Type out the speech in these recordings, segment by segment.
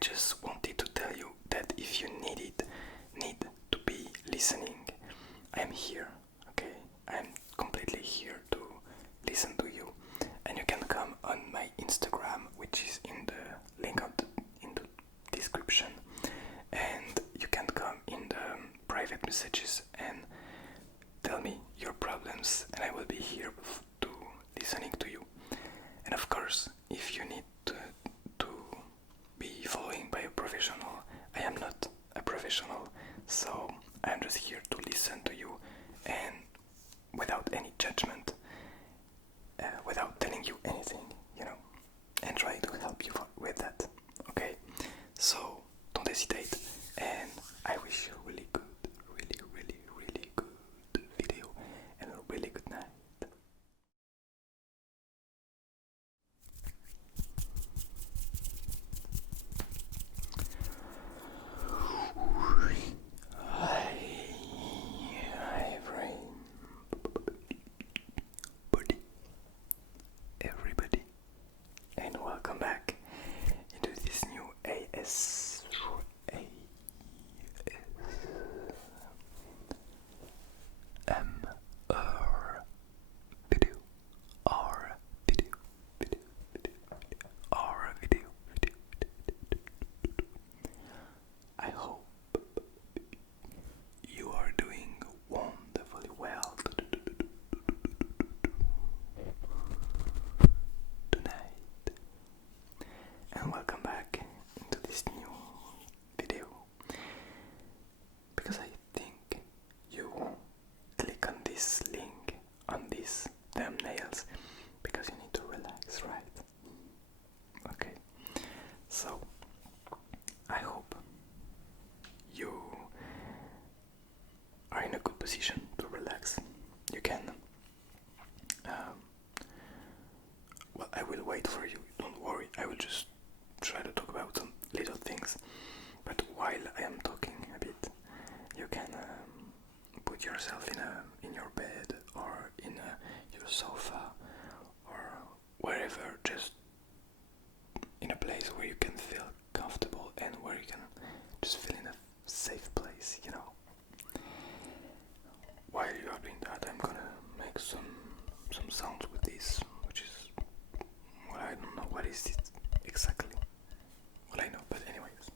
just wanted to tell you that if you need to be listening, I am here, okay? I am completely here to listen to you. And you can come on my Instagram, which is in the link in the description. And you can come in the private messages and tell me your problems, and I will be here to listening to you. And of course, if you need to be following by a professional, I am not a professional, so I'm just here to listen to you and without any judgment, without telling you anything, and try to help you with that. Okay, so don't hesitate, and I wish you really good, really good video and a really good night. Everybody, and welcome back into this new ASMR video, video. I hope you are doing wonderfully well tonight, and welcome back into this new video, because I think you click on this link on these thumbnails because you need to relax, right? Okay, so I hope you are in a good position to relax. You can well, I will wait for you, don't worry. I will just try to talk about some little things, but while I am talking a bit, you can put yourself in your bed or in your sofa or wherever, just in a place where you can feel comfortable and where you can just feel in a safe place, While you are doing that, I'm gonna make some sounds with this, which is, well, I don't know what is it exactly. Well, I know, but anyways.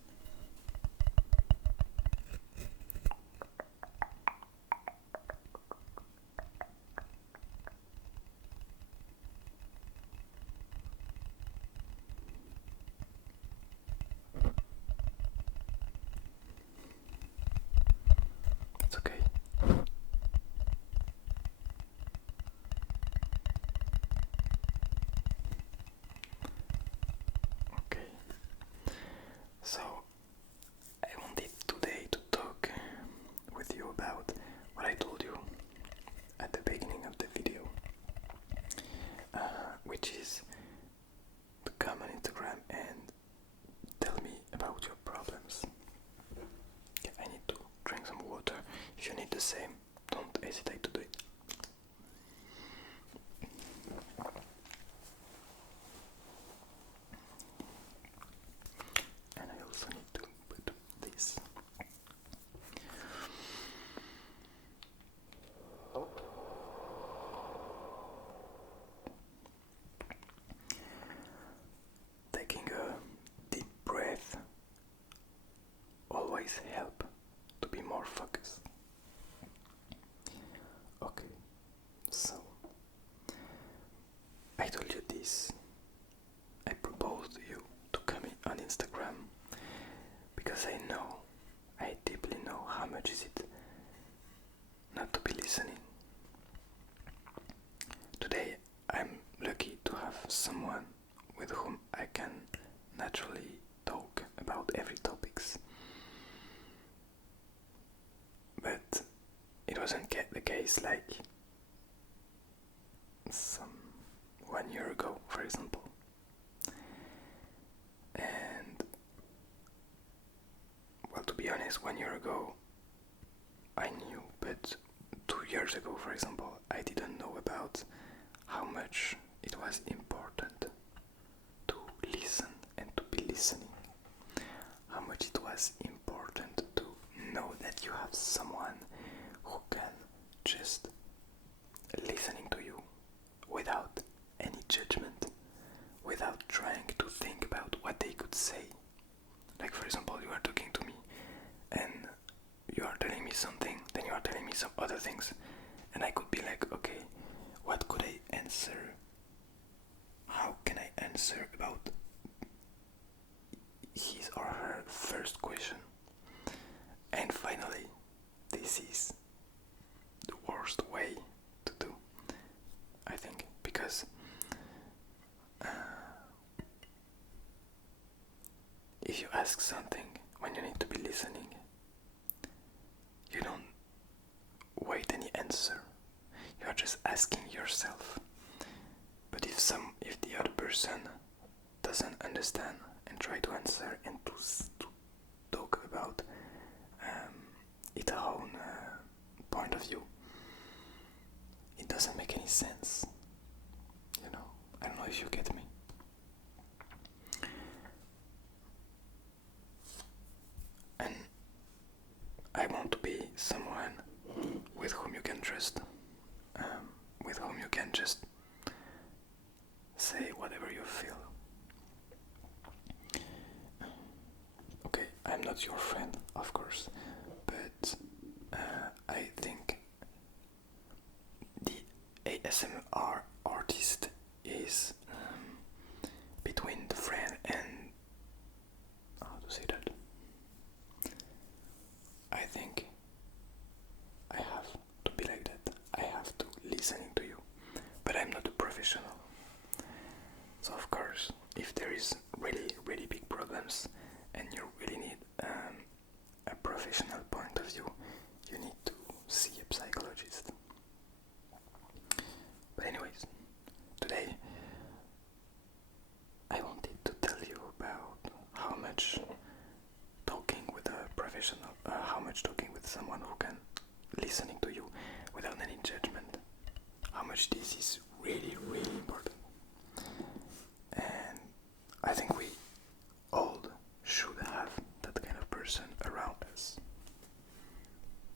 It's okay. Okay. So, I wanted today to talk with you about what I told you at the beginning of the video, which is to come on Instagram and tell me about your problems. Okay, I need to drink some water. If you need the same, don't hesitate to do it. And I also need to put this. Taking a deep breath always help to be more focused. Okay, so I told you this. I proposed to you to come in on Instagram because I deeply know how much is it not to be listening. Today I'm lucky to have someone with whom I can naturally talk about every topics. But it wasn't the case like some 1 year ago, for example. And well, to be honest, 1 year ago I knew, but 2 years ago, for example, I didn't know about how much it was important to listen and to be listening. was important to know that you have someone who can just listening to you without any judgment, without trying to think about what they could say. Like, for example, you are talking to me and you are telling me something, then you are telling me some other things, and I could be like, okay, what could I answer? How can I answer about his or her first question? And finally, this is the worst way to do, I think, because if you ask something when you need to be listening, you don't wait any answer. You are just asking yourself. But if the other person doesn't understand and try to answer and to talk about its own point of view, it doesn't make any sense. You know, I don't know if you get me. And I want to be someone with whom you can trust, with whom you can just say whatever you feel. Okay, I'm not your friend, of course, but I think the ASMR artist is between the friend and how to say that. I think I have to be like that. I have to listening to you, but I'm not a professional. So of course, if there is really big problems and you really need a professional point of view, you need to see a psychologist. But anyways, today I wanted to tell you about how much talking with a professional, how much talking with someone who can listening to you without any judgment, how much this is really important. And I think we all should have that kind of person around us.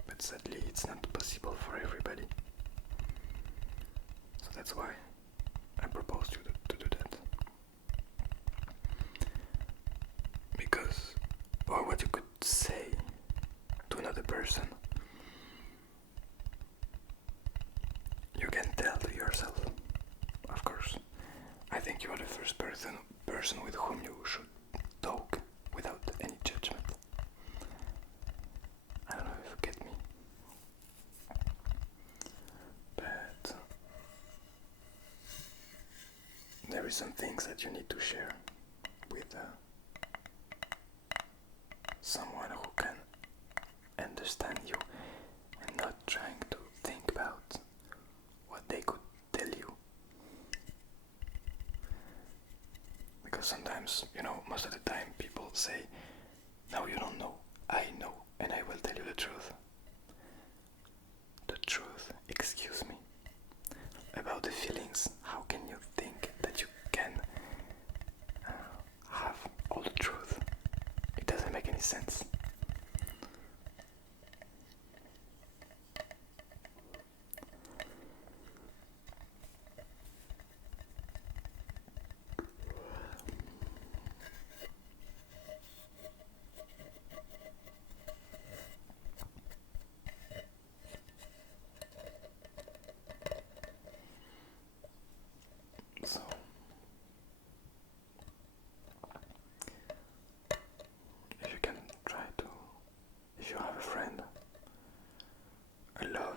But sadly, it's not possible for everybody. So that's why I proposed you to do that. Because, or what you could say to another person, you can tell to yourself, of course. I think you are the first person with whom you should talk without any judgment. I don't know if you get me. But there is some things that you need to share with someone who can understand you and not trying to think about what they could tell you. Because sometimes, most of the time people say, no, you don't know, I know, and I will tell you the truth. The truth, excuse me, about the feelings. How can you think that you can have all the truth? It doesn't make any sense. So, if you can try to, if you have a friend, a love,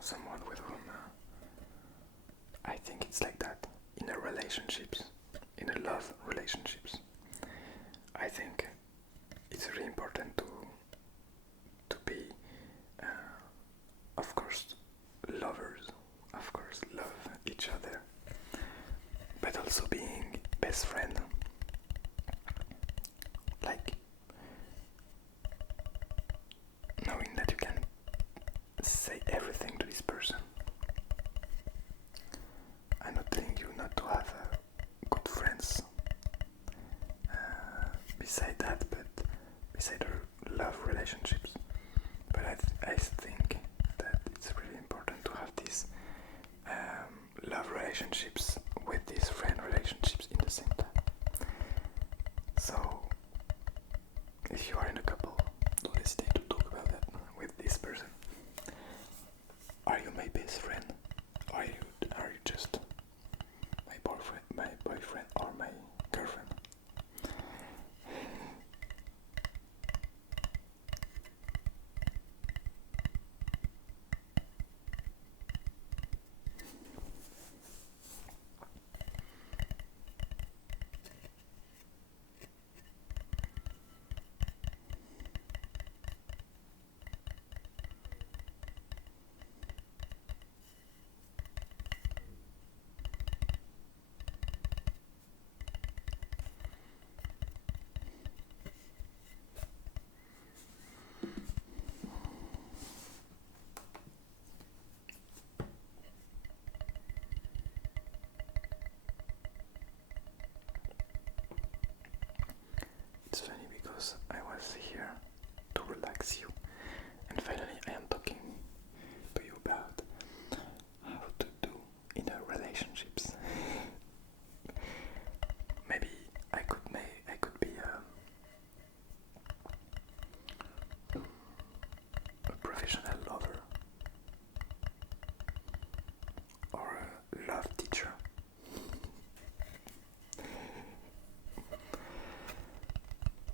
someone with whom, I think it's like that in a relationships, in a love relationships. I think it's really important to be, of course, lovers, of course, love each other, but also being best friend. Like knowing that you can say everything to this person. I'm not telling you not to have good friends beside that, but beside love relationships. But I think that it's really important to have these love relationships with these friend relationships in the same time. So if you are in a couple, don't hesitate to talk about that with this person. Are you my best friend? Are you just my boyfriend or my girlfriend? It's funny because I was here to relax you, and finally I am talking to you about how to do in a relationships. Maybe I could be a professional lover or a love teacher.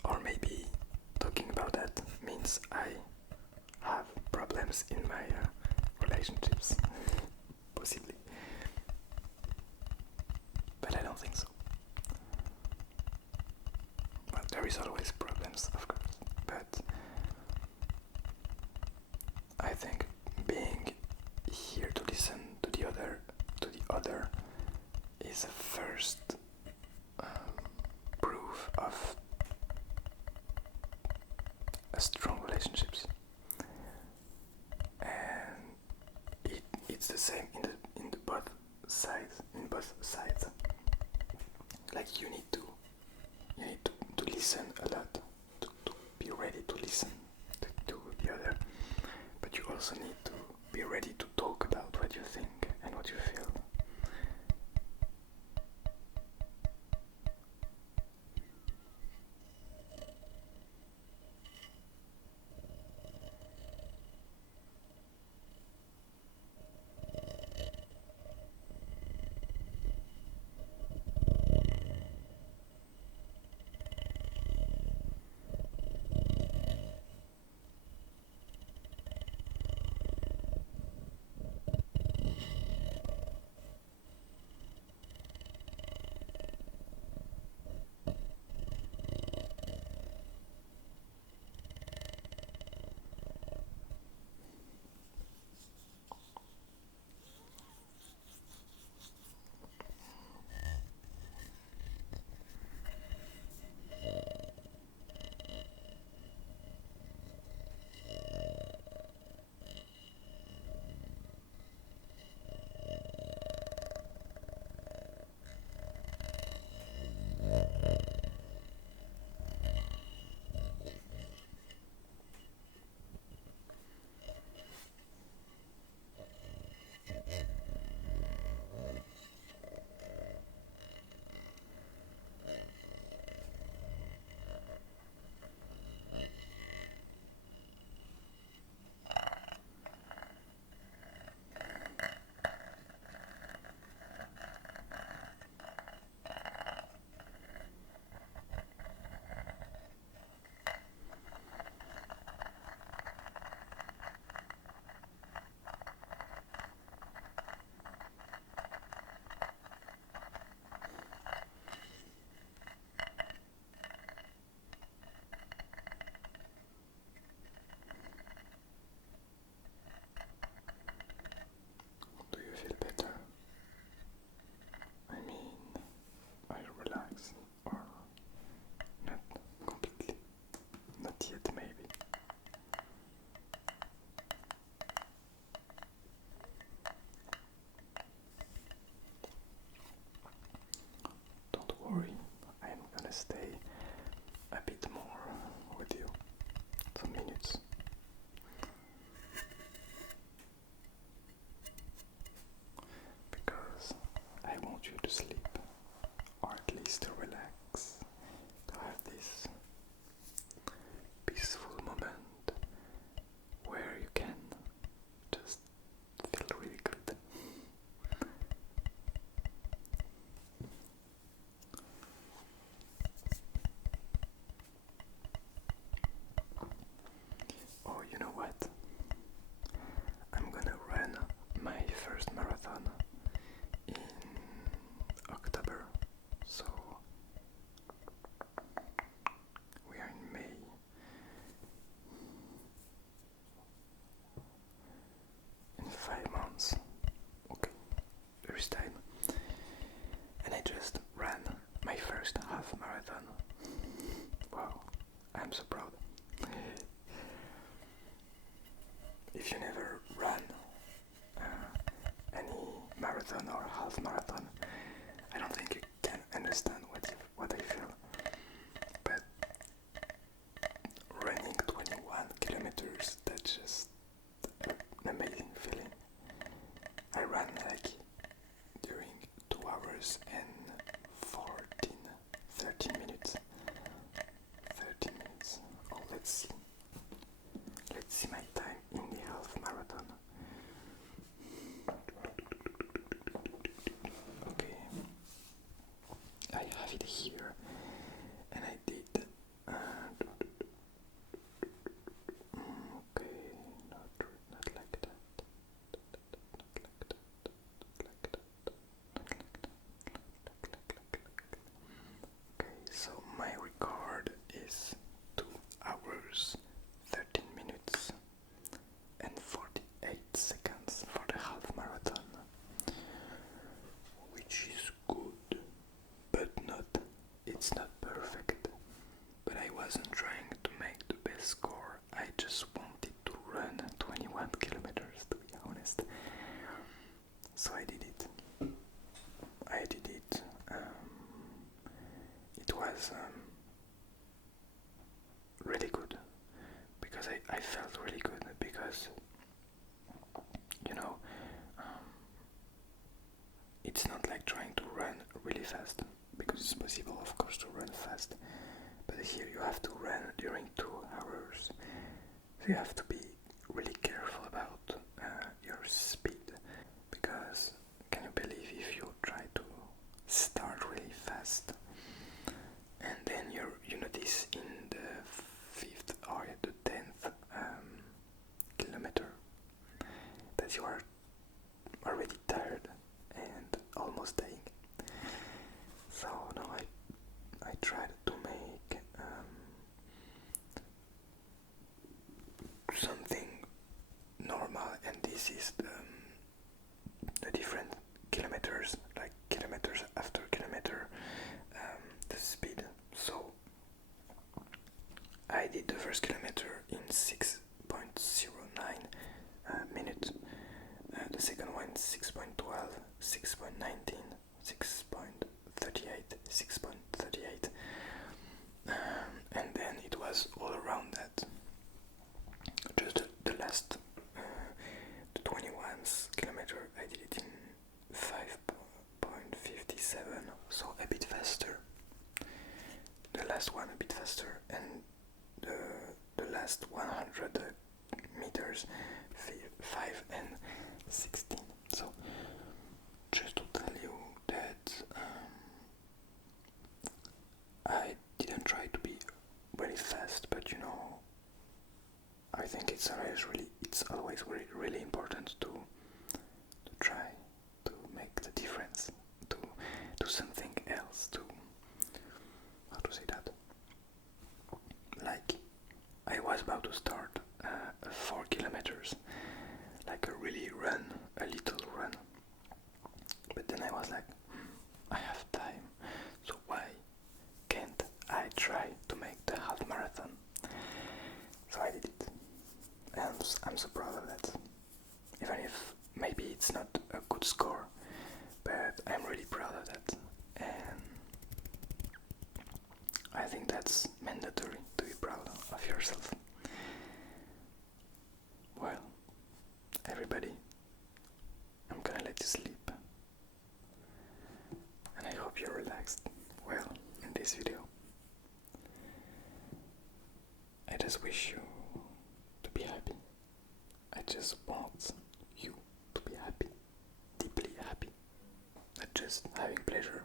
Or maybe talking about that means I have problems in my relationships. Possibly. But I don't think so. Well, there is always problems, of course. But I think being here to listen to the other is a first proof of a strong relationships, and it's the same in the both sides. Like you need to listen a lot, to be ready to listen to the other, but you also need to be ready to talk about what you think and what you feel. minutes. Because I want you to sleep, or at least to relax, to have this peaceful moment where you can just feel really good. Oh, you know what? I'm gonna run my first marathon in October, so we are in May. In 5 months, okay, there is time. And I just ran my first half marathon. Wow, I'm so proud. If you never run any marathon or half marathon, I don't think you can understand what I feel. But running 21 kilometers, that's just an amazing feeling. I ran like during 2 hours and 13 minutes. 13 minutes. Oh, let's see. Let's see my time in the half marathon. Okay, I have it here, and I did. Okay, not like that. Okay, so my record is 2 hours, 13 minutes and 48 seconds for the half marathon, which is good, but it's not perfect. But I wasn't trying to make the best score, I just wanted to run 21 kilometers, to be honest. So I did it. It was really good, because I felt really good, because you know, it's not like trying to run really fast, because it's possible of course to run fast, but here you have to run during 2 hours, so you have to be really careful about your speed, because can you believe if you try to start really fast and then you notice in the 5th or the 10th kilometer that you are already tired and almost dying. So now I tried to make something normal, and this is the different kilometers, like kilometers after kilometer, the speed. So I did the first kilometer in 6.09 minutes, the second one 6.12, 6.19, 6.38, 6.38, and then it was all around that. Just the last, the 21 kilometer, I did it in 5.57, so a bit faster. The last one a bit faster, and the last 100 meters 5 and 16. So just to tell you that I didn't try to be very fast, but you know, I think it's always really important to try to make the difference, to do something else, to how to say that. Like I was about to start 4 kilometers, like a little run, but then I was like, I have time, so why can't I try to make the half marathon? So I did it, and I'm so proud of that, even if maybe it's not a good score, but I'm really proud of that, and I think that's mandatory to be proud of yourself. this video. I just wish you to be happy. I just want you to be happy, deeply happy, not just having pleasure